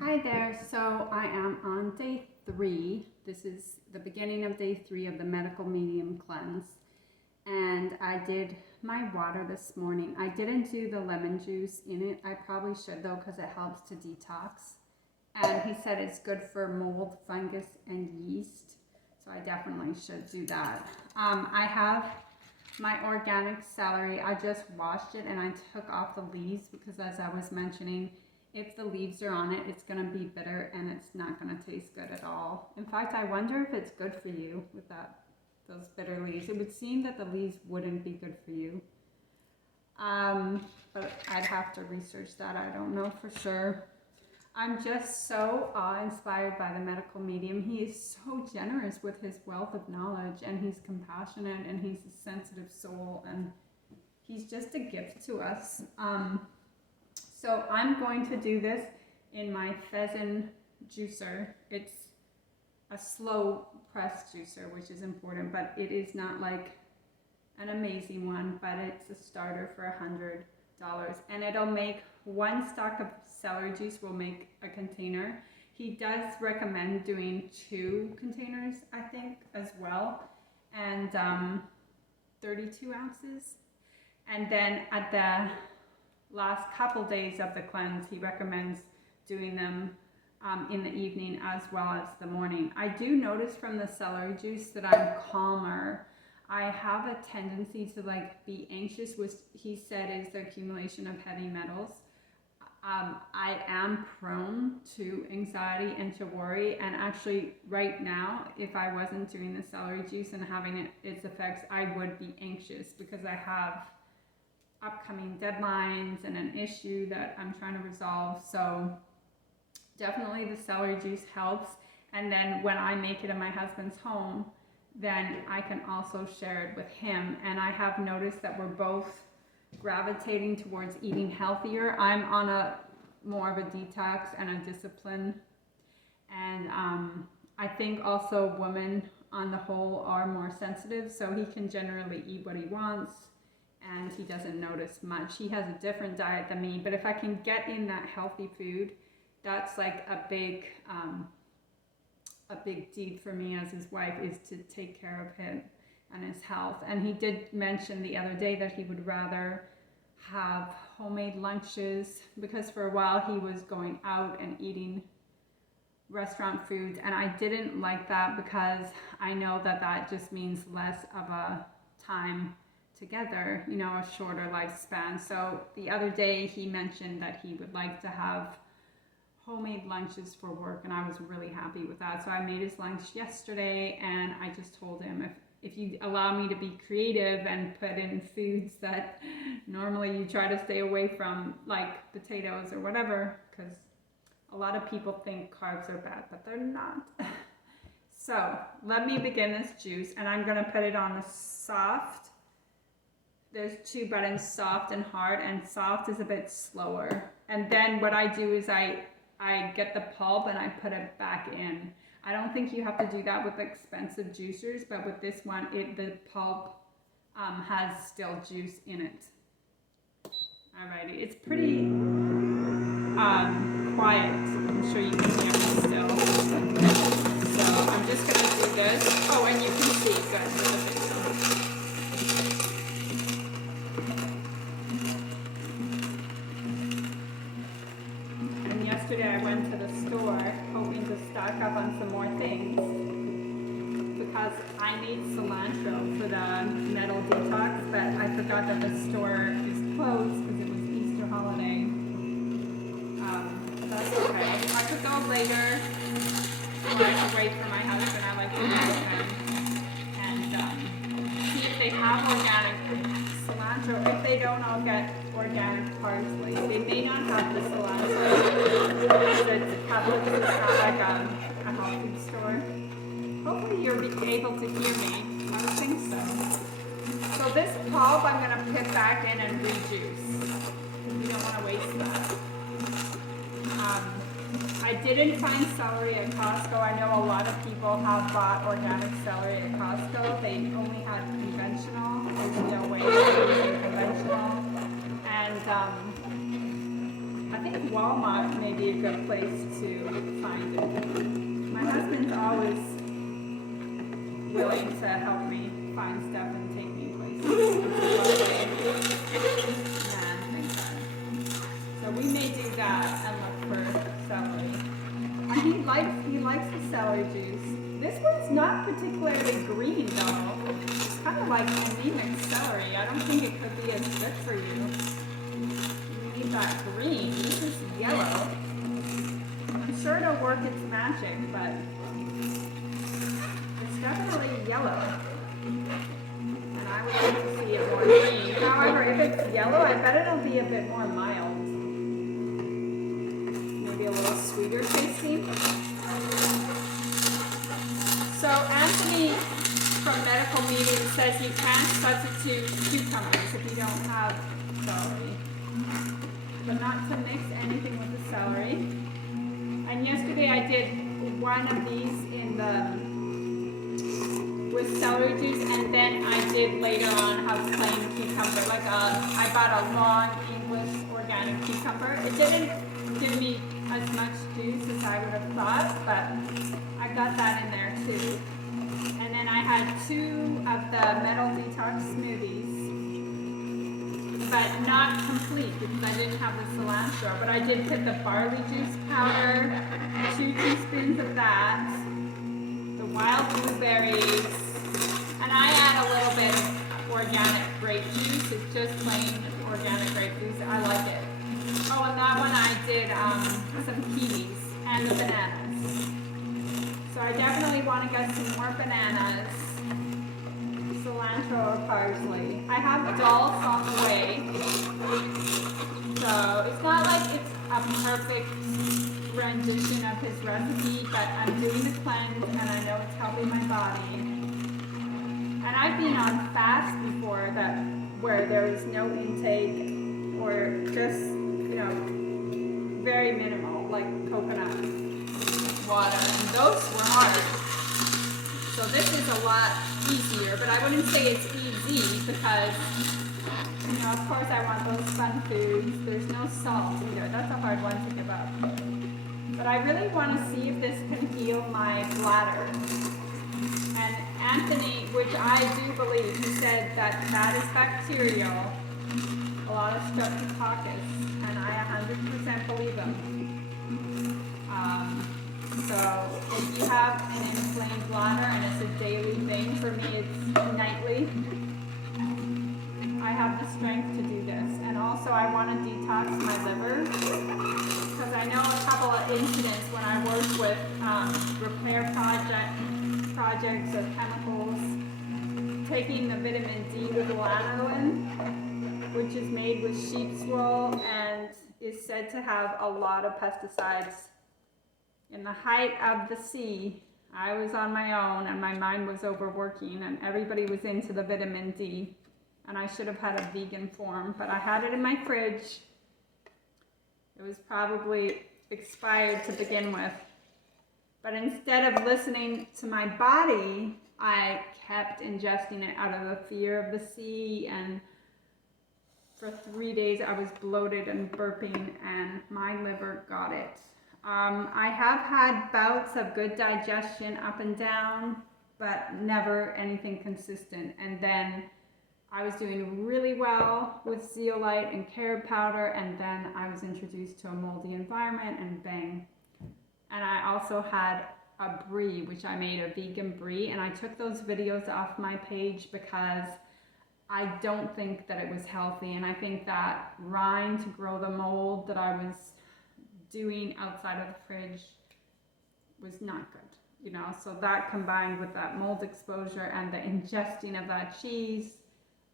Hi there. So I am on day 3. This is the beginning of day 3 of the medical medium cleanse. And I did my water this morning. I didn't do the lemon juice in it. I probably should though because it helps to detox. And he said it's good for mold, fungus, and yeast. So I definitely should do that. I have my organic celery. I just washed it and I took off the leaves because, as I was mentioning, if the leaves are on it, it's going to be bitter and it's not going to taste good at all. In fact, I wonder if it's good for you with those bitter leaves. It would seem that the leaves wouldn't be good for you. But I'd have to research that. I don't know for sure. I'm just so awe-inspired by the medical medium. He is so generous with his wealth of knowledge, and he's compassionate, and he's a sensitive soul, and he's just a gift to us. So I'm going to do this in my pheasant juicer. It's a slow press juicer, which is important, but it is not like an amazing one, but it's a starter for $100. And it'll make one stock of celery juice will make a container. He does recommend doing 2 containers, I think, as well, and 32 ounces. And then at the last couple days of the cleanse, he recommends doing them in the evening as well as the morning. I do notice from the celery juice that I'm calmer. I have a tendency to be anxious, which he said is the accumulation of heavy metals. I am prone to anxiety and to worry, and actually right now, if I wasn't doing the celery juice and having its effects, I would be anxious because I have upcoming deadlines and an issue that I'm trying to resolve. So definitely the celery juice helps. And then when I make it in my husband's home, then I can also share it with him. And I have noticed that we're both gravitating towards eating healthier. I'm on a more of a detox and a discipline. And I think also women on the whole are more sensitive, so he can generally eat what he wants and he doesn't notice much. He has a different diet than me, but if I can get in that healthy food, that's like a big deed for me as his wife, is to take care of him and his health. And he did mention the other day that he would rather have homemade lunches, because for a while he was going out and eating restaurant foods, and I didn't like that because I know that just means less of a time together, a shorter lifespan. So the other day he mentioned that he would like to have homemade lunches for work, and I was really happy with that. So I made his lunch yesterday, and I just told him, if you allow me to be creative and put in foods that normally you try to stay away from, like potatoes or whatever, because a lot of people think carbs are bad, but they're not. So let me begin this juice, and I'm going to put it on the soft. There's 2 buttons, soft and hard, and soft is a bit slower. And then what I do is I get the pulp and I put it back in. I don't think you have to do that with expensive juicers, but with this one, the pulp has still juice in it. Alrighty, it's pretty quiet. I'm sure you can hear me still. So I'm just going to do this. Oh, and you can see, good, with the video. Yesterday I went to the store hoping to stock up on some more things because I need cilantro for the metal detox, but I forgot that the store is closed because it was Easter holiday. That's okay. I could go later, or I could wait for my husband. I like to wait with him and see if they have organic cilantro. If they don't, I'll get organic parsley. They may not have the cilantro because it's Publix. It's not like a health food store. Hopefully you're able to hear me. I would think so. So this pulp I'm going to put back in and rejuice. You don't want to waste that. I didn't find celery at Costco. I know a lot of people have bought organic celery at Costco. They only had conventional. There's no way of using conventional. And I think Walmart may be a good place to find it. My husband's always willing to help me find stuff and take me places. Man, thank God. So we may do that and look for celery. And he likes the celery juice. This one's not particularly green though. It's kind of like anemic celery. I don't think it could be as good for you. You need that green. This is yellow. I'm sure it'll work its magic, but it's definitely yellow. And I would like to see it more green. However, if it's yellow, I bet it'll be a bit more mild. Maybe a little sweeter tasting. So Anthony from Medical Medium says you can substitute cucumbers if you don't have celery. But not to mix anything with the celery. And yesterday I did one of these with celery juice, and then I did later on have plain cucumber. I bought a long English organic cucumber. It didn't give me as much juice as I would have thought, but I got that in there too. And then I had 2 of the Metal Detox smoothies, but not complete because I didn't have the cilantro. But I did put the barley juice powder, 2 teaspoons of that, the wild blueberries, and I add a little bit of organic grape juice. It's just plain organic grape juice. I like it. Oh, and that one I did some kiwis and the bananas. So I definitely want to get some more bananas, cilantro or parsley. I have dulse on the way, so it's not like it's a perfect rendition of his recipe, but I'm doing the cleanse and I know it's helping my body. And I've been on fast before where there was no intake or just, very minimal, like coconut water, and those were hard. So this is a lot easier, but I wouldn't say it's easy because, of course I want those fun foods. There's no salt either. That's a hard one to give up. But I really want to see if this can heal my bladder. And Anthony, which I do believe, he said that is bacterial, a lot of streptococcus, and I 100% believe him. So if you have an inflamed bladder and it's a daily thing, for me it's nightly, I have the strength to do this. And also I want to detox my liver, because I know a couple of incidents when I worked with repair projects of chemicals, taking the vitamin D with lanolin, which is made with sheep's wool and is said to have a lot of pesticides. In the height of the sea, I was on my own and my mind was overworking and everybody was into the vitamin D, and I should have had a vegan form, but I had it in my fridge. It was probably expired to begin with. But instead of listening to my body, I kept ingesting it out of the fear of the sea, and for 3 days I was bloated and burping and my liver got it. I have had bouts of good digestion up and down, but never anything consistent. And then I was doing really well with zeolite and carrot powder, and then I was introduced to a moldy environment and bang. And I also had a brie, which I made a vegan brie, and I took those videos off my page because I don't think that it was healthy, and I think that rind to grow the mold that I was doing outside of the fridge was not good, so that combined with that mold exposure and the ingesting of that cheese,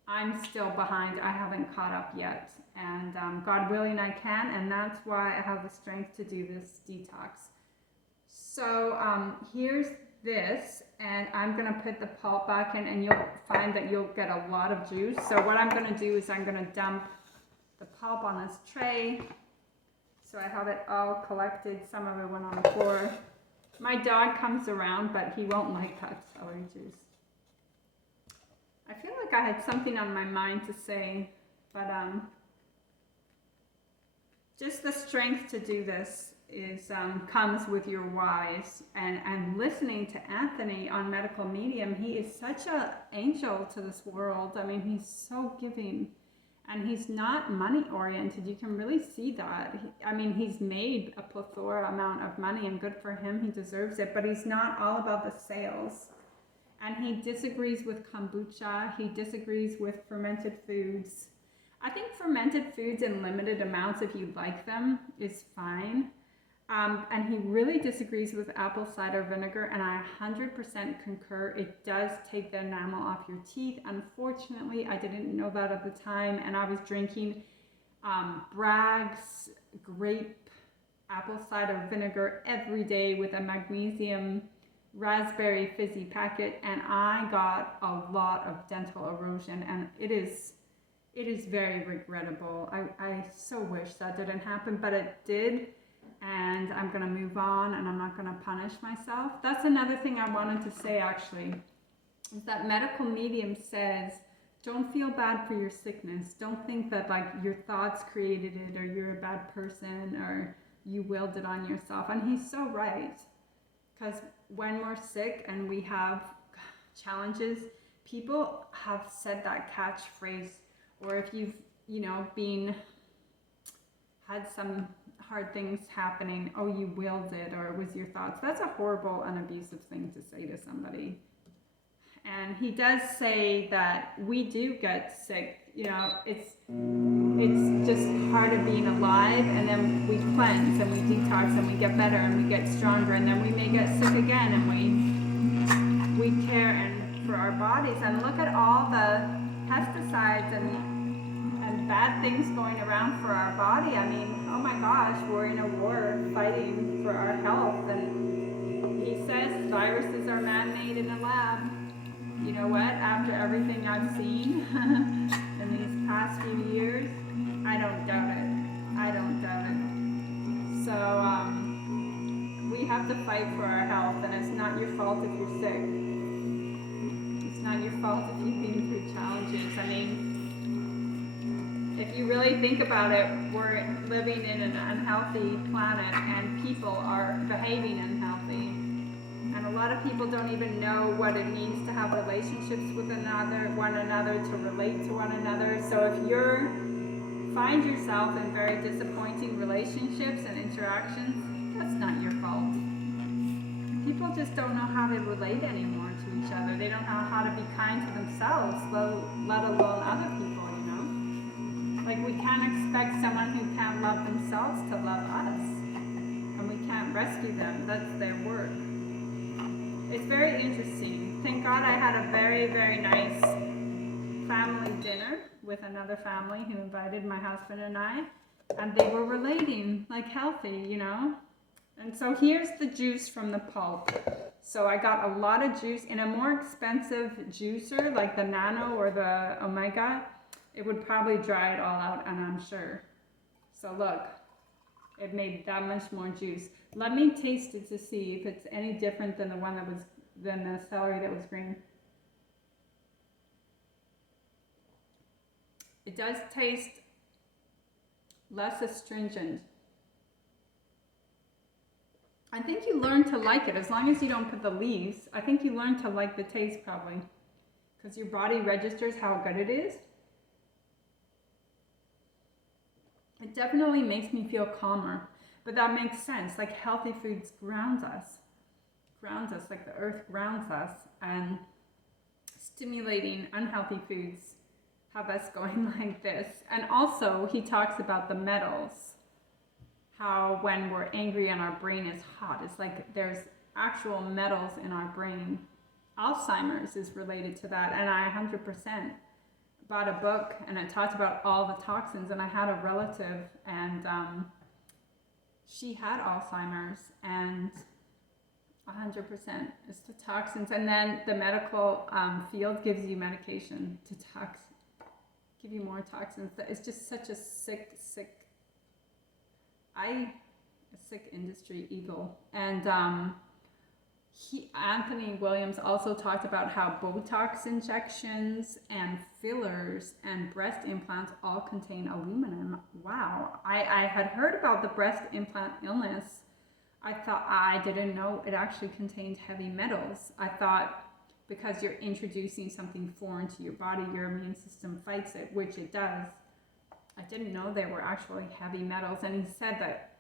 I'm still behind. I haven't caught up yet, and God willing I can, and that's why I have the strength to do this detox. So here's this, and I'm gonna put the pulp back in, and you'll find that you'll get a lot of juice. So what I'm gonna do is I'm gonna dump the pulp on this tray. So I have it all collected. Some of it went on the floor. My dog comes around, but he won't like that celery juice. I feel like I had something on my mind to say, but just the strength to do this is comes with your whys, and listening to Anthony on Medical Medium. He is such an angel to this world. I mean, he's so giving, and he's not money oriented. You can really see that. I mean, he's made a plethora amount of money, and good for him, he deserves it, but he's not all about the sales. And he disagrees with kombucha. He disagrees with fermented foods. I think fermented foods in limited amounts, if you like them, is fine. And he really disagrees with apple cider vinegar, and I 100% concur. It does take the enamel off your teeth. Unfortunately, I didn't know that at the time, and I was drinking Bragg's grape apple cider vinegar every day with a magnesium raspberry fizzy packet, and I got a lot of dental erosion, and it is very regrettable. I so wish that didn't happen, but it did. And I'm going to move on, and I'm not going to punish myself. That's another thing I wanted to say, actually, is that Medical Medium says, don't feel bad for your sickness. Don't think that like your thoughts created it, or you're a bad person, or you willed it on yourself. And he's so right, because when we're sick and we have challenges, people have said that catchphrase, or if you've, had some hard things happening, oh, you willed it, or it was your thoughts. That's a horrible and abusive thing to say to somebody. And he does say that we do get sick. It's just part of being alive, and then we cleanse and we detox and we get better and we get stronger, and then we may get sick again, and we care for our bodies. And look at all the pesticides and bad things going around for our body. I mean, oh my gosh, we're in a war fighting for our health, and he says viruses are man-made in a lab. You know what? After everything I've seen in these past few years, I don't doubt it. So we have to fight for our health, and it's not your fault if you're sick. It's not your fault if you've been through challenges. I mean, if you really think about it, we're living in an unhealthy planet, and people are behaving unhealthy. And a lot of people don't even know what it means to have relationships with one another, to relate to one another. So if you find yourself in very disappointing relationships and interactions, that's not your fault. People just don't know how to relate anymore to each other. They don't know how to be kind to themselves, let alone other people. Like, we can't expect someone who can't love themselves to love us, and we can't rescue them. That's their work. It's very interesting. Thank God I had a very, very nice family dinner with another family who invited my husband and I, and they were relating, like, healthy, And so here's the juice from the pulp. So I got a lot of juice in a more expensive juicer, like the Nano or the Omega. It would probably dry it all out, and I'm sure. So look, it made that much more juice. Let me taste it to see if it's any different than the celery that was green. It does taste less astringent. I think you learn to like it as long as you don't put the leaves. I think you learn to like the taste probably, because your body registers how good it is. It definitely makes me feel calmer, but that makes sense. Like, healthy foods grounds us like the earth grounds us, and stimulating unhealthy foods have us going like this. And also, he talks about the metals, how when we're angry and our brain is hot, it's like there's actual metals in our brain. Alzheimer's is related to that, and I 100% bought a book, and it talked about all the toxins. And I had a relative, and she had Alzheimer's, and 100% it's the toxins. And then the medical field gives you medication to give you more toxins. It's just such a sick industry evil. And Anthony Williams also talked about how Botox injections and fillers and breast implants all contain aluminum. Wow. I had heard about the breast implant illness. I didn't know it actually contained heavy metals. I thought because you're introducing something foreign to your body, your immune system fights it, which it does. I didn't know there were actually heavy metals. And he said that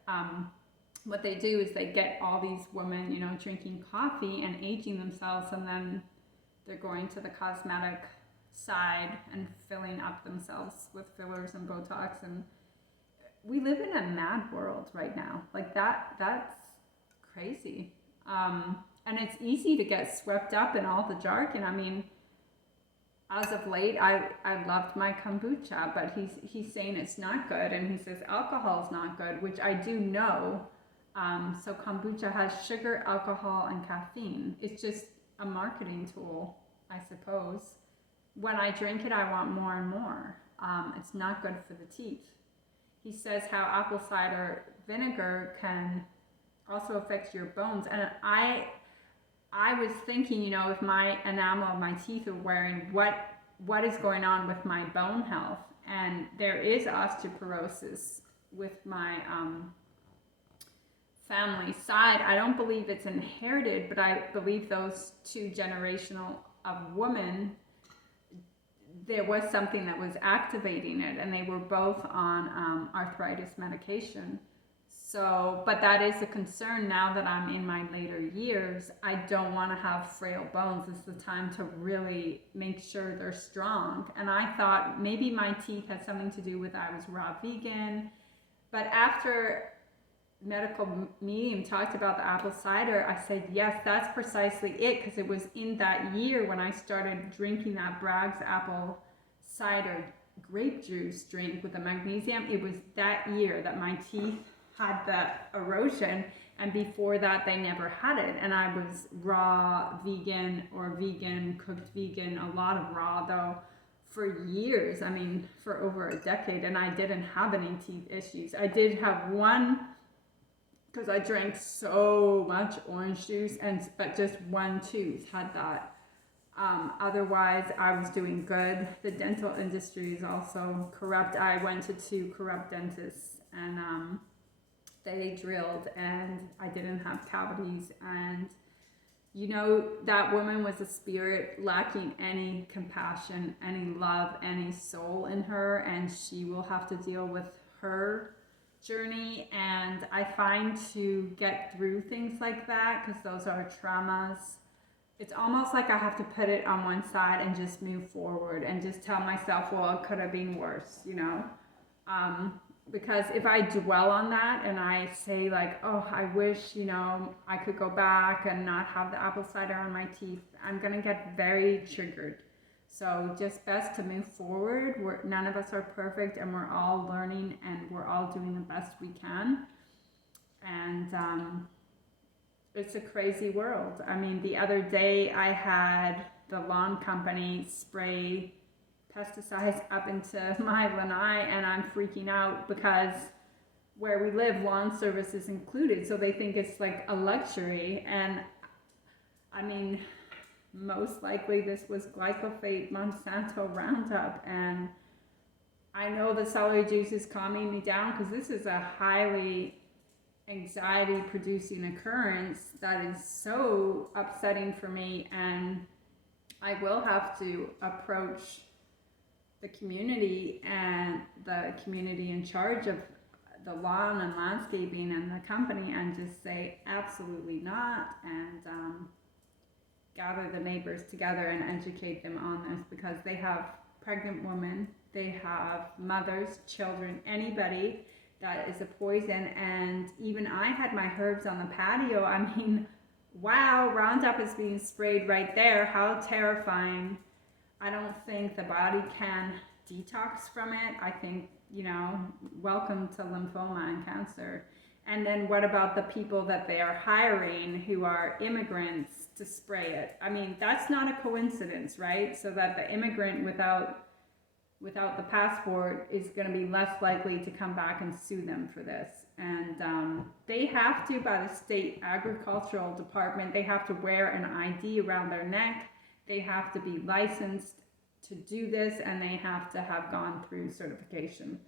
what they do is they get all these women, drinking coffee and aging themselves, and then they're going to the cosmetic side and filling up themselves with fillers and Botox. And we live in a mad world right now. Like that's crazy. And it's easy to get swept up in all the jargon. I mean, as of late, I loved my kombucha, but he's saying it's not good, and he says alcohol's not good, which I do know. So kombucha has sugar, alcohol, and caffeine. It's just a marketing tool, I suppose. When I drink it, I want more and more. It's not good for the teeth. He says how apple cider vinegar can also affect your bones. And I was thinking, if my enamel of my teeth are wearing, what is going on with my bone health? And there is osteoporosis with my family side. I don't believe it's inherited, but I believe those two generational of women, there was something that was activating it, and they were both on arthritis medication. So, but that is a concern now that I'm in my later years. I don't want to have frail bones. It's the time to really make sure they're strong. And I thought maybe my teeth had something to do with I was raw vegan. But after medical medium talked about the apple cider, I said, yes, that's precisely it, because it was in that year when I started drinking that Bragg's apple cider grape juice drink with the magnesium. It was that year that my teeth had that erosion, and before that they never had it. And I was raw vegan or vegan, cooked vegan, a lot of raw though, for years. I mean, for over a decade, and I didn't have any teeth issues. I did have one because I drank so much orange juice, but just one tooth had that. Otherwise, I was doing good. The dental industry is also corrupt. I went to 2 corrupt dentists, and they drilled, and I didn't have cavities. And that woman was a spirit lacking any compassion, any love, any soul in her, and she will have to deal with her journey. And I find to get through things like that, because those are traumas, it's almost like I have to put it on one side and just move forward and just tell myself, well, it could have been worse, because if I dwell on that and I say like, oh, I wish, I could go back and not have the apple cider on my teeth, I'm going to get very triggered. So just best to move forward. None of us are perfect, and we're all learning, and we're all doing the best we can. And it's a crazy world. I mean, the other day I had the lawn company spray pesticides up into my lanai, and I'm freaking out because where we live, lawn service is included, so they think it's like a luxury. And I mean, most likely this was glyphosate Monsanto Roundup, and I know the celery juice is calming me down, because this is a highly anxiety producing occurrence that is so upsetting for me. And I will have to approach the community and the community in charge of the lawn and landscaping and the company, and just say absolutely not, and gather the neighbors together and educate them on this, because they have pregnant women, they have mothers, children, anybody that is a poison. And even I had my herbs on the patio. I mean, wow, Roundup is being sprayed right there. How terrifying. I don't think the body can detox from it. I think, welcome to lymphoma and cancer. And then what about the people that they are hiring who are immigrants to spray it? I mean, that's not a coincidence, right? So that the immigrant without the passport is going to be less likely to come back and sue them for this. And they have to, by the state agricultural department, they have to wear an ID around their neck. They have to be licensed to do this, and they have to have gone through certification.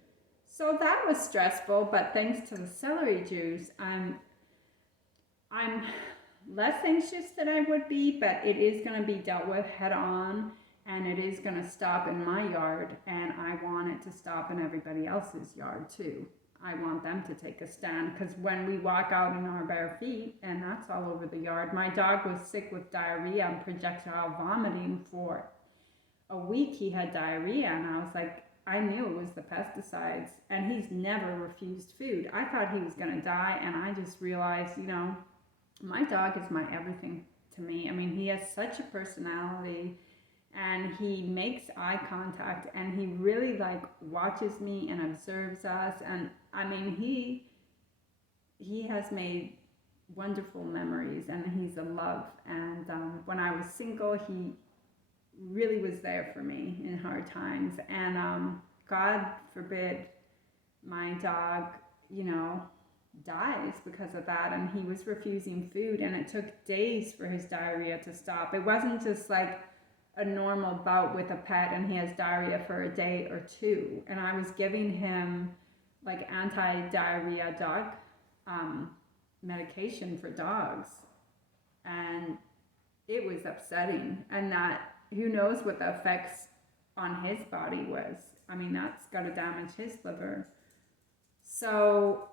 So that was stressful, but thanks to the celery juice, I'm less anxious than I would be, but it is going to be dealt with head on, and it is going to stop in my yard, and I want it to stop in everybody else's yard too. I want them to take a stand, because when we walk out in our bare feet, and that's all over the yard. My dog was sick with diarrhea and projectile vomiting for a week. He had diarrhea, and I was like, I knew it was the pesticides, and he's never refused food. I thought he was going to die, and I just realized, you know, my dog is my everything to me. I mean, he has such a personality, and he makes eye contact, and he really like watches me and observes us. And I mean, he has made wonderful memories, and he's a love. And when I was single, he really was there for me in hard times. And God forbid my dog, you know, dies because of that. And he was refusing food, and it took days for his diarrhea to stop. It wasn't just like a normal bout with a pet and he has diarrhea for a day or two. And I was giving him like anti-diarrhea dog medication for dogs, and it was upsetting. And that, who knows what the effects on his body was. I mean, that's got to damage his liver. So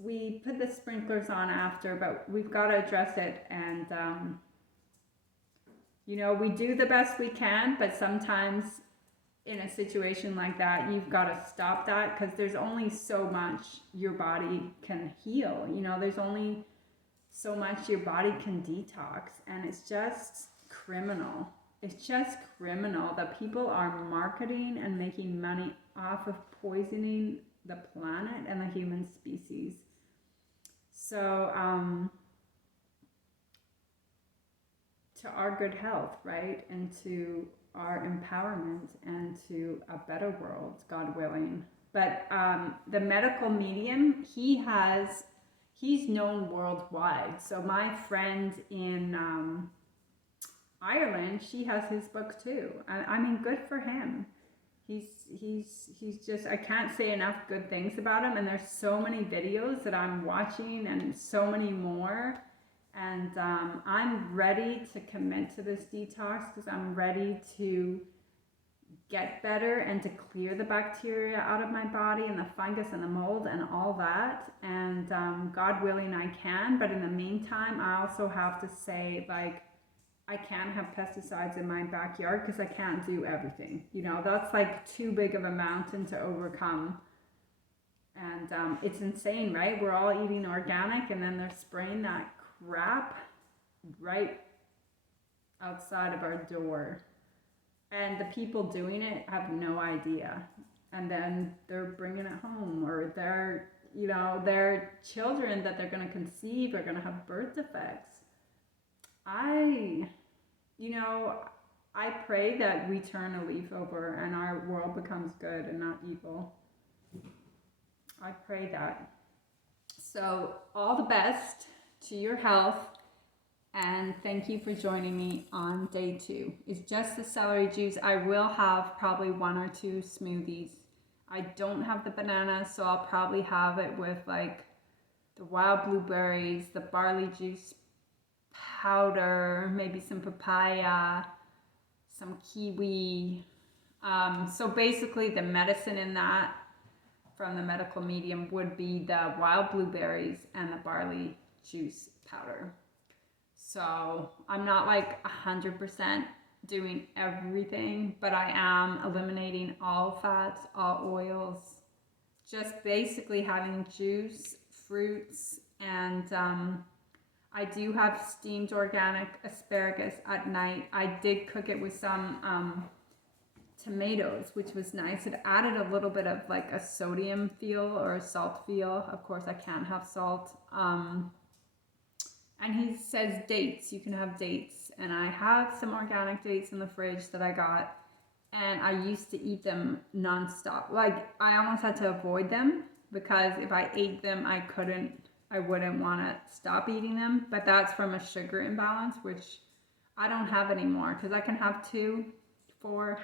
we put the sprinklers on after, but we've got to address it. And you know, we do the best we can, but sometimes in a situation like that, you've got to stop that, because there's only so much your body can heal. You know, there's only so much your body can detox, and it's just criminal. It's just criminal that people are marketing and making money off of poisoning the planet and the human species. So, to our good health, right? And to our empowerment and to a better world, God willing. But the medical medium, he's known worldwide. So my friend in Ireland, she has his book too. I mean, good for him. He's just, I can't say enough good things about him. And there's so many videos that I'm watching, and so many more. And I'm ready to commit to this detox, because I'm ready to get better and to clear the bacteria out of my body, and the fungus and the mold and all that. And God willing, I can. But in the meantime, I also have to say, like, I can't have pesticides in my backyard, because I can't do everything. You know, that's like too big of a mountain to overcome. And it's insane, right? We're all eating organic, and then they're spraying that crap right outside of our door, and the people doing it have no idea, and then they're bringing it home, or their, you know, their children that they're going to conceive are going to have birth defects. I pray that we turn a leaf over and our world becomes good and not evil. I pray that. So all the best to your health, and thank you for joining me on day 2. It's just the celery juice. I will have probably 1 or 2 smoothies. I don't have the banana, so I'll probably have it with like the wild blueberries, the barley juice powder, maybe some papaya, some kiwi. So basically the medicine in that from the medical medium would be the wild blueberries and the barley juice powder. So I'm not like 100% doing everything, but I am eliminating all fats, all oils, just basically having juice, fruits, and I do have steamed organic asparagus at night. I did cook it with some tomatoes, which was nice. It added a little bit of like a sodium feel or a salt feel. Of course, I can't have salt. And he says dates, you can have dates. And I have some organic dates in the fridge that I got. And I used to eat them nonstop. Like, I almost had to avoid them because if I ate them, I wouldn't want to stop eating them. But that's from a sugar imbalance, which I don't have anymore, because I can have 2, 4,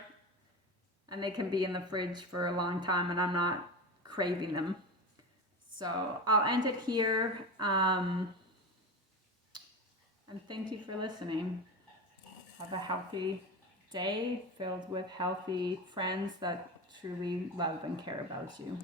and they can be in the fridge for a long time and I'm not craving them. So I'll end it here. And thank you for listening. Have a healthy day filled with healthy friends that truly love and care about you.